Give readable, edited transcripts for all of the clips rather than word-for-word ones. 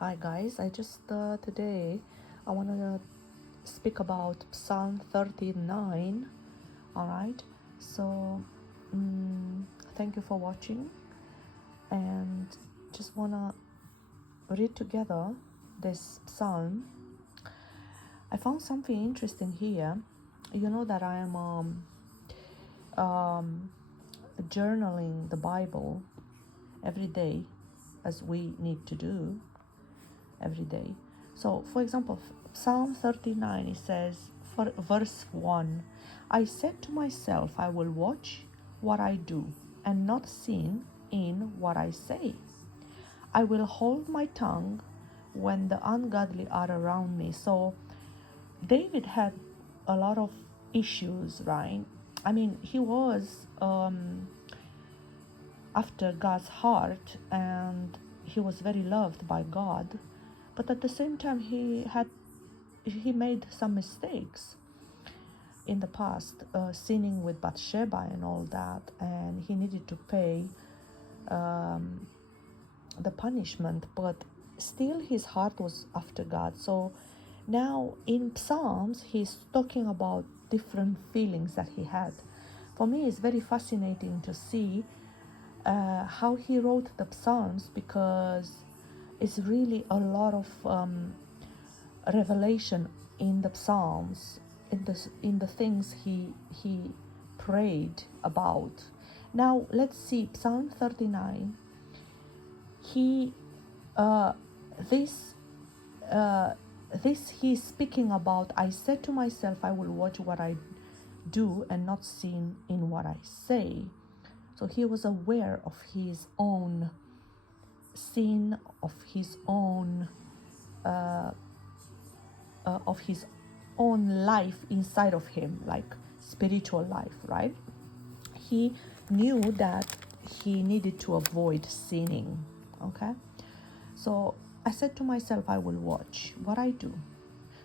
Hi guys, I just today I want to speak about Psalm 39. All right, so thank you for watching, and just want to read together this psalm. I found something interesting here. You know that I am um, journaling the Bible every day, as we need to do every day. So, for example, Psalm 39, it says, for verse 1, I said to myself, I will watch what I do and not sin in what I say. I will hold my tongue when the ungodly are around me. So, David had a lot of issues, right? I mean, he was after God's heart, and he was very loved by God, but at the same time he made some mistakes in the past, sinning with Bathsheba and all that, and he needed to pay um, the punishment, but still his heart was after God. So now in Psalms he's talking about different feelings that he had. For me, it's very fascinating to see how he wrote the Psalms, because it's really a lot of revelation in the Psalms, in the things he prayed about. Now let's see Psalm 39. He uh, this uh, this he's speaking about. I said to myself, I will watch what I do and not sin in what I say. So he was aware of his own sin, of his own life inside of him, like spiritual life, right? He knew that he needed to avoid sinning. Okay, so I said to myself, I will watch what I do.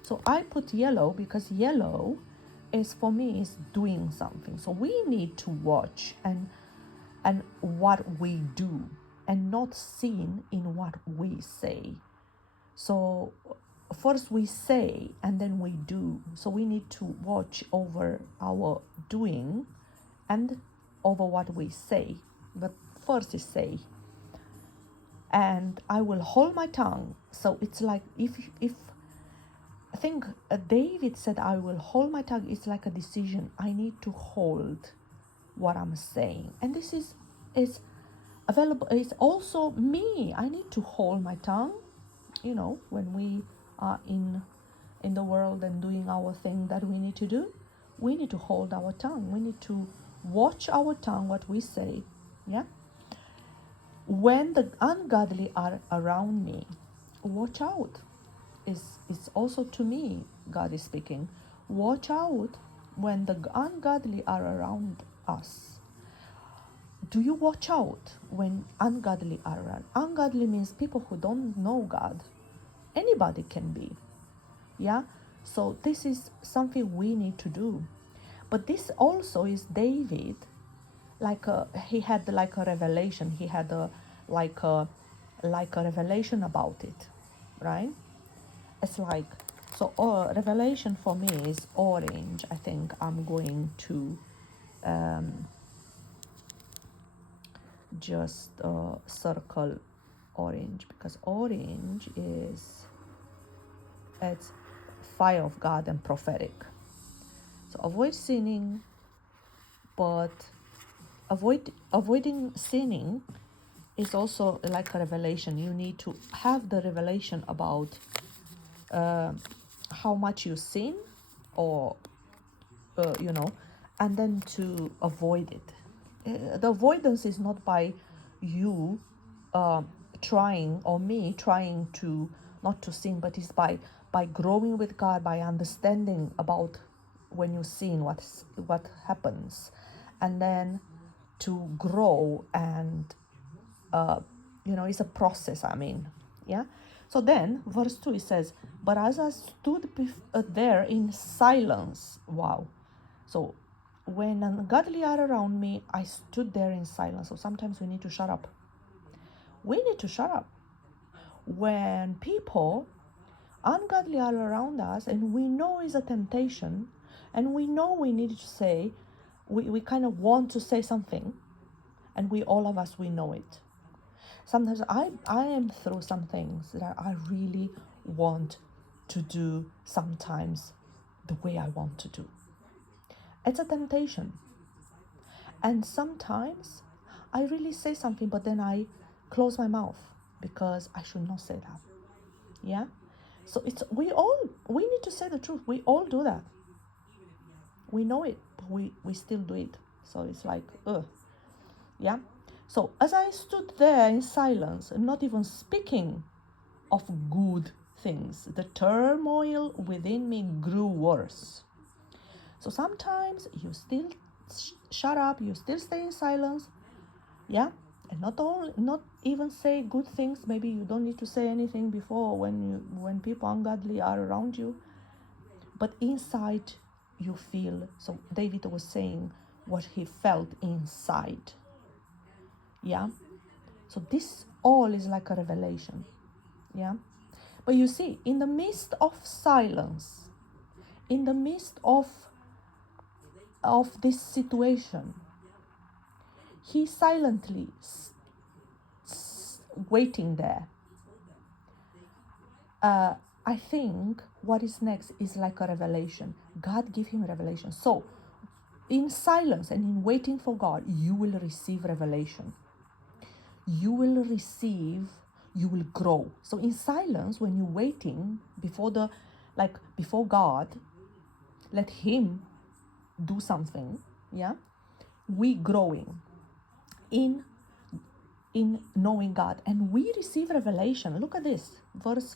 So I put yellow because yellow is, for me, is doing something. So we need to watch and what we do, and not sin in what we say. So first we say and then we do. So we need to watch over our doing and over what we say. But first is say. And I will hold my tongue. So it's like, if I think David said, I will hold my tongue. It's like a decision. I need to hold what I'm saying. And this is available. It's also me. I need to hold my tongue. When we are in the world and doing our thing that we need to do, we need to hold our tongue. We need to watch our tongue, what we say. Yeah. When the ungodly are around me, watch out. It's also to me, God is speaking. Watch out when the ungodly are around us. Do you watch out when ungodly are around? Ungodly means people who don't know God. Anybody can be. Yeah. So this is something we need to do. But this also is David, he had like a revelation. He had a revelation about it, right? It's like, so revelation for me is orange. I think I'm going to just circle orange, because orange is, it's fire of God and prophetic. So avoid sinning, but avoiding sinning is also like a revelation. You need to have the revelation about how much you sin, or and then to avoid it. The avoidance is not by you uh, trying, or me trying to not to sin, but it's by growing with God, by understanding about when you sin, what happens, and then to grow. And it's a process, I mean. Yeah. So then verse 2, it says, but as I stood there in silence. Wow. So when ungodly are around me, I stood there in silence. So sometimes we need to shut up. We need to shut up. when people ungodly are around us and we know it's a temptation and we know we need to say, we kind of want to say something, and all of us, we know it. Sometimes I am through some things that I really want to do sometimes the way I want to do. It's a temptation. And sometimes I really say something, but then I close my mouth because I should not say that. Yeah? So we need to say the truth. We all do that. We know it, but we still do it. So it's like, ugh. Yeah? So as I stood there in silence, not even speaking of good things, the turmoil within me grew worse. So sometimes you still shut up, you still stay in silence, yeah, and not even say good things. Maybe you don't need to say anything before when people ungodly are around you, but inside you feel. So David was saying what he felt inside, yeah. So this all is like a revelation, yeah. But you see, in the midst of silence, in the midst of this situation, he silently waiting there. I think what is next is like a revelation. God give him a revelation. So in silence and in waiting for God, you will receive revelation. You will receive, you will grow. So in silence, when you're waiting before before God, let him do something, yeah, we growing in knowing God, and we receive revelation. Look at this, verse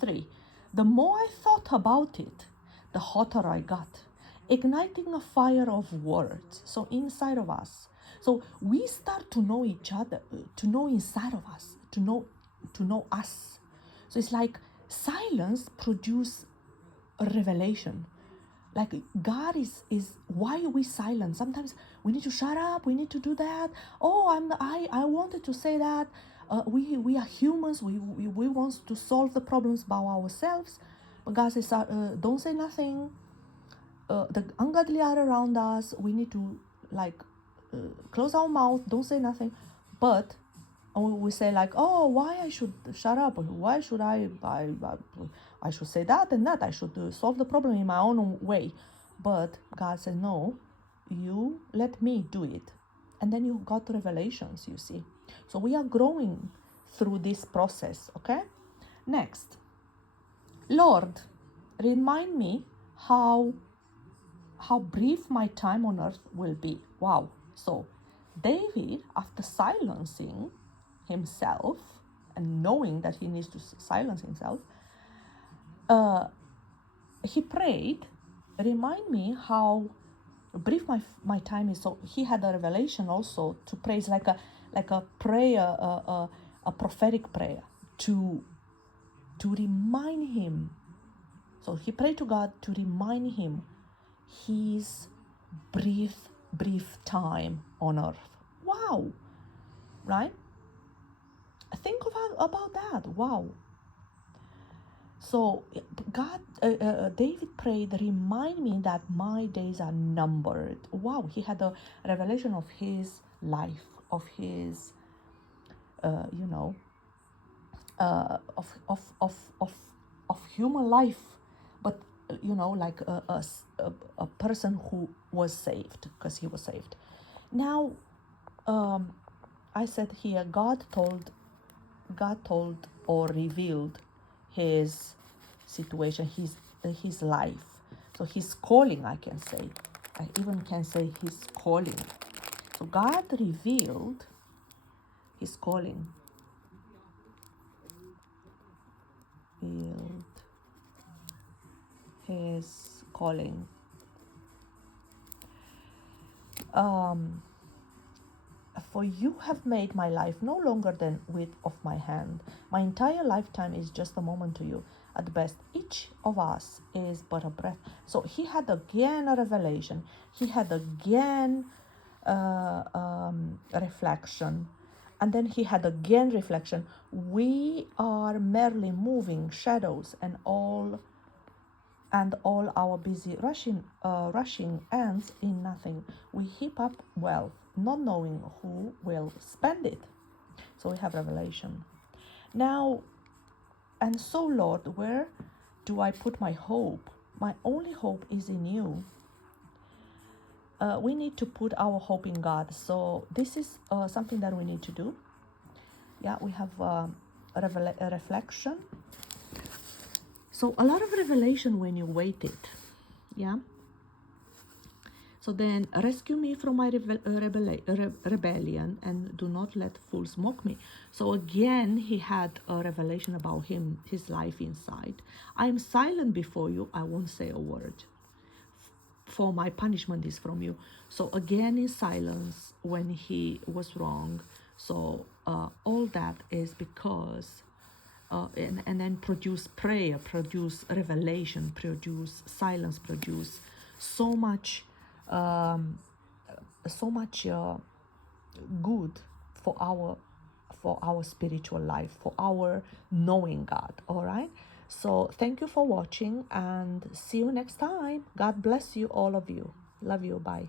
3. The more I thought about it, the hotter I got, igniting a fire of words. So inside of us, so we start to know each other, to know inside of us, to know us. So it's like silence produce a revelation. Like God is why are we silent? Sometimes we need to shut up, we need to do that. Oh, I wanted to say that. We are humans, we want to solve the problems by ourselves, but God says, don't say nothing. The ungodly are around us, we need to like close our mouth, don't say nothing. But we say like, oh, why I should shut up, why should I should say that and that, I should solve the problem in my own way. But God said, no, you let me do it. And then you got revelations, you see. So we are growing through this process, okay? Next, Lord, remind me how brief my time on earth will be. Wow. So David, after silencing himself and knowing that he needs to silence himself, he prayed, remind me how brief my time is. So he had a revelation also to pray. It's like a prayer, a prophetic prayer to remind him. So he prayed to God to remind him his brief time on earth. Wow, right? Think about that. Wow. So God, David prayed, remind me that my days are numbered. Wow, he had a revelation of his life, of his, of human life, but like a person who was saved, because he was saved. Now, I said here, God told or revealed his situation, his life. So his calling, I can say. I even can say his calling. So God revealed his calling. Revealed his calling. For you have made my life no longer than width of my hand. My entire lifetime is just a moment to you. At best, each of us is but a breath. So he had again a revelation. He had again reflection. And then he had again reflection. We are merely moving shadows, and all our busy rushing ends in nothing. We heap up wealth, not knowing who will spend it. So we have revelation. Now, and so, Lord, where do I put my hope? My only hope is in you. We need to put our hope in God. So this is something that we need to do. Yeah, we have a reflection. So a lot of revelation when you wait it. Yeah. So then, rescue me from my rebellion, and do not let fools mock me. So again, he had a revelation about him, his life inside. I am silent before you, I won't say a word, for my punishment is from you. So again, in silence when he was wrong. So all that is because and then produce prayer, produce revelation, produce silence, produce so much um, good for our spiritual life, for our knowing God. All right. So thank you for watching and see you next time. God bless you, all of you. Love you. Bye.